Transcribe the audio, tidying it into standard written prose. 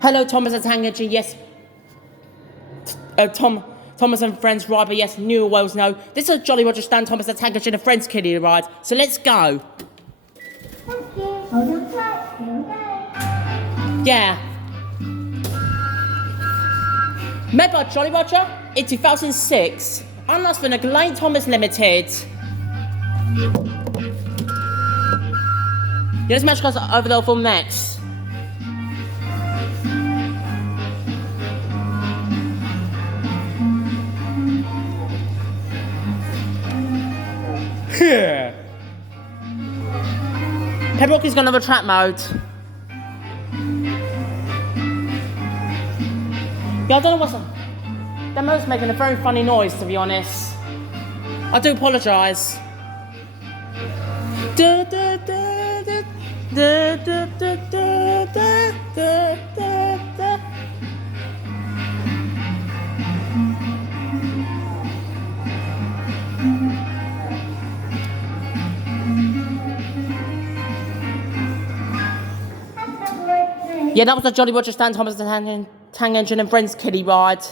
Hello, Thomas and Tank Engine, yes. Thomas and Friends ride, but yes, New Wales no. This is a Jolly Roger Stan, Thomas and Tank Engine and Friends Kiddie ride. So let's go. Thank you. Hold on tight. Here we go. Yeah. Remember Jolly Roger? In 2006, unless for the Glenn Thomas Limited. Yeah, this match goes over the film next. Yeah. Pepperocky's got another trap mode. Yeah, I don't know what's up. That mode's making a very funny noise, to be honest. I do apologise. Yeah, that was the Jolly Roger Stan, Thomas the Tank Engine and Friends Kiddie ride.